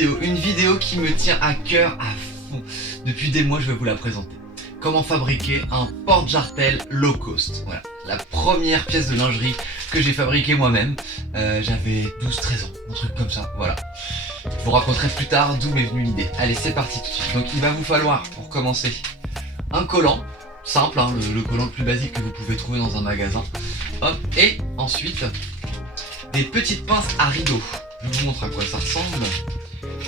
une vidéo qui me tient à cœur à fond. Depuis des mois, je vais vous la présenter. Comment fabriquer un porte-jartel low cost. Voilà, la première pièce de lingerie que j'ai fabriquée moi-même. J'avais 12-13 ans, un truc comme ça, voilà. Je vous raconterai plus tard d'où m'est venue l'idée. Allez, c'est parti tout de suite. Donc il va vous falloir, pour commencer, un collant. Simple, hein, le collant le plus basique que vous pouvez trouver dans un magasin. Hop, et ensuite, des petites pinces à rideau. Je vous montre à quoi ça ressemble.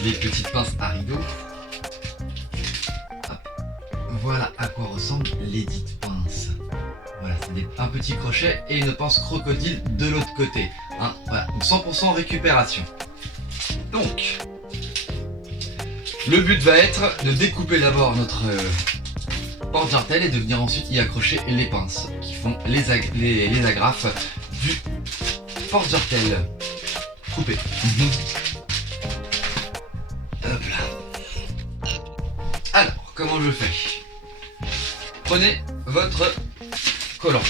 Les petites pinces à rideau. Voilà à quoi ressemblent les dites pinces. Voilà, c'est un petit crochet et une pince crocodile de l'autre côté. Hein, voilà, donc 100% récupération. Donc, le but va être de découper d'abord notre porte-jartel et de venir ensuite y accrocher les pinces qui font les agrafes du porte-jartel. Coupé. Hop là. Alors, comment je fais? Prenez votre collant.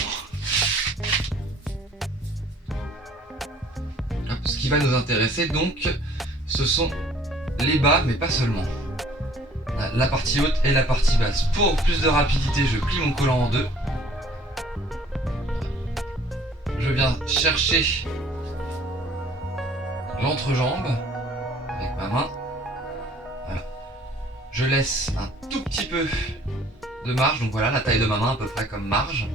Hop, ce qui va nous intéresser donc, ce sont les bas, mais pas seulement. La partie haute et la partie basse. Pour plus de rapidité, je plie mon collant en deux. Je viens chercher l'entrejambe avec ma main. Voilà. Je laisse un tout petit peu de marge, donc voilà la taille de ma main à peu près comme marge.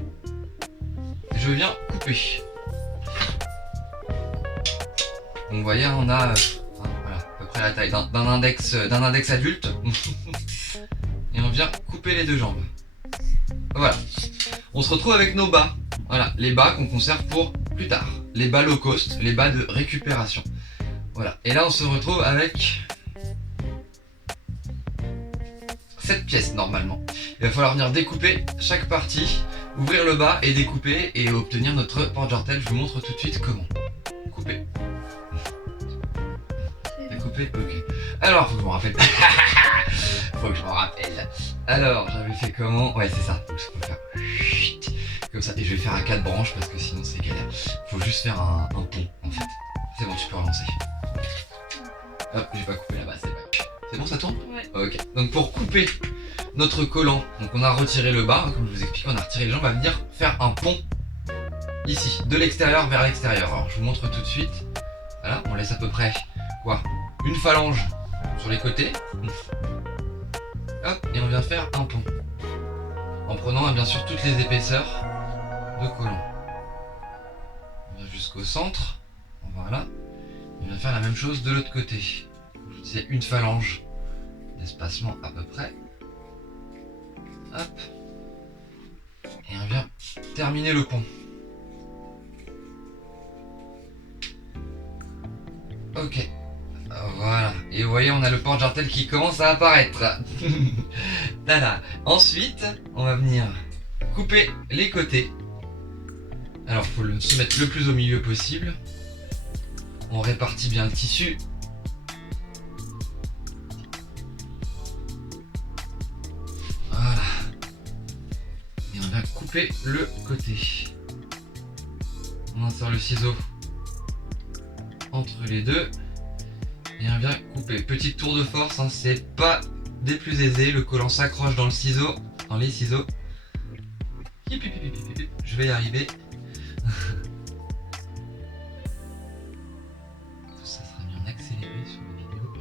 Et je viens couper. Donc vous voyez, on a voilà, à peu près la taille d'un index adulte. Et on vient couper les deux jambes. Voilà. On se retrouve avec nos bas. Voilà, les bas qu'on conserve pour plus tard. Les bas low cost, les bas de récupération. Voilà. Et là on se retrouve avec cette pièce normalement. Il va falloir venir découper chaque partie, ouvrir le bas et découper et obtenir notre porte-jartel. Je vous montre tout de suite comment. Couper. Découper, ok. Alors, faut que je m'en rappelle. Faut que je m'en rappelle. Alors, j'avais fait comment? Ouais, c'est ça. Faut faire comme ça. Et je vais faire à 4 branches parce que sinon c'est galère. Faut juste faire un pont en fait. C'est bon, tu peux relancer. Hop, j'ai pas coupé là-bas, c'est vrai. C'est bon, ça tourne? Ouais. Ok. Donc pour couper notre collant, donc on a retiré le bas, hein, comme je vous explique, on a retiré les jambes, on va venir faire un pont ici, de l'extérieur vers l'extérieur. Alors je vous montre tout de suite. Voilà, on laisse à peu près quoi? Une phalange sur les côtés. Hop, et on vient faire un pont. En prenant bien sûr toutes les épaisseurs de collant. On vient jusqu'au centre. Voilà. On vient faire la même chose de l'autre côté. Je vous disais une phalange d'espacement à peu près. Hop. Et on vient terminer le pont. Ok. Voilà. Et vous voyez, on a le porte-jartel qui commence à apparaître. Tada. Ensuite, on va venir couper les côtés. Alors, il faut se mettre le plus au milieu possible. On répartit bien le tissu. Voilà. Et on vient couper le côté. On insère le ciseau entre les deux. Et on vient couper. Petit tour de force, hein, c'est pas des plus aisés. Le collant s'accroche dans le ciseau, dans les ciseaux. Je vais y arriver. Ça sera mis en accéléré sur la vidéo.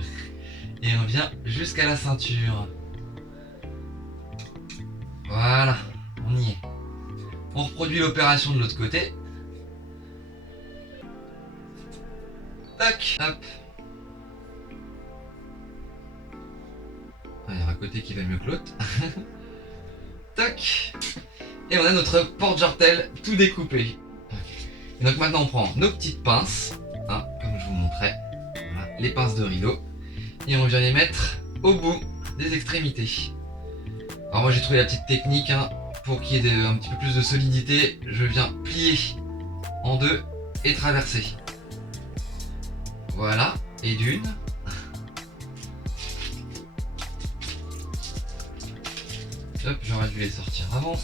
Et on vient jusqu'à la ceinture. Voilà, on y est. On reproduit l'opération de l'autre côté. Tac, hop. Il y a un côté qui va mieux que l'autre. Tac. Et on a notre porte-jartel tout découpé. Et donc maintenant on prend nos petites pinces, hein, comme je vous montrais. Voilà, les pinces de rideau. Et on vient les mettre au bout des extrémités. Alors moi j'ai trouvé la petite technique, hein, pour qu'il y ait un petit peu plus de solidité. Je viens plier en deux et traverser. Voilà, et d'une. Hop, j'aurais dû les sortir avant.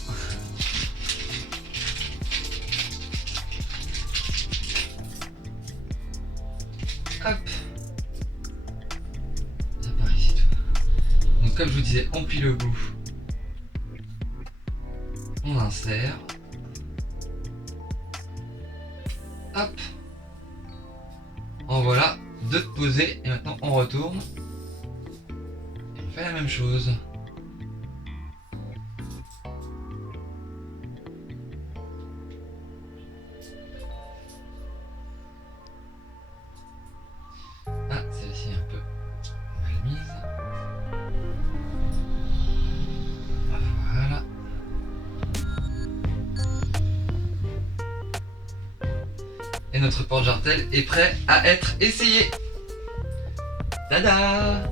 Hop. comme je vous disais, on plie le bout, on insère, hop, en voilà, deux de posés, et maintenant on retourne, et on fait la même chose. Ah, celle-ci est un peu mal mise. Voilà. Et notre porte-jartel est prêt à être essayé. Tada!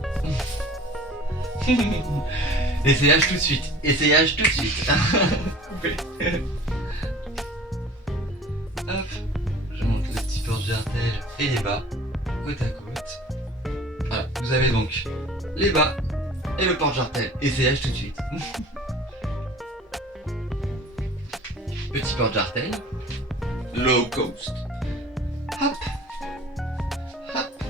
Essayage tout de suite. Essayage tout de suite. Hop. Je monte le petit porte-jartel et les bas côte à côte. Voilà. Vous avez donc les bas et le porte-jartel. Essayage tout de suite. Petit porte-jartel. Low cost. Hop. Hop.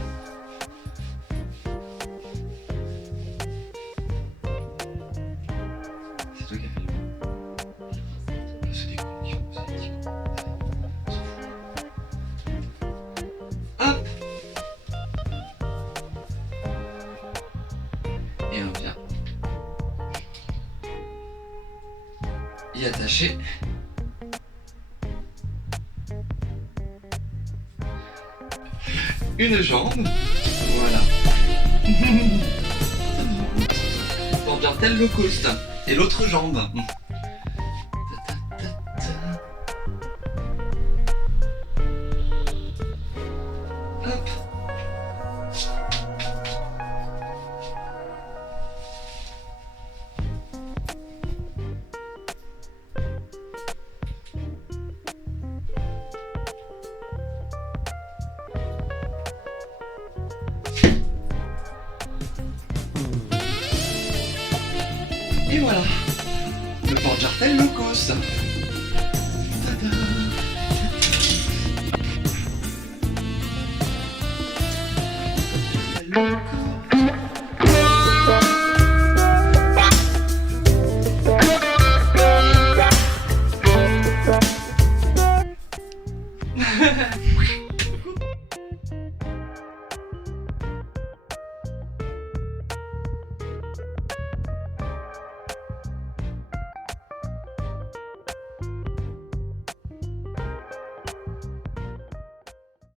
C'est toi qui as fait le se découle, hop. Et on vient y attacher une jambe, voilà. Porte-jartel low cost. Et l'autre jambe. Hop. Et voilà, le porte-jartel low cost.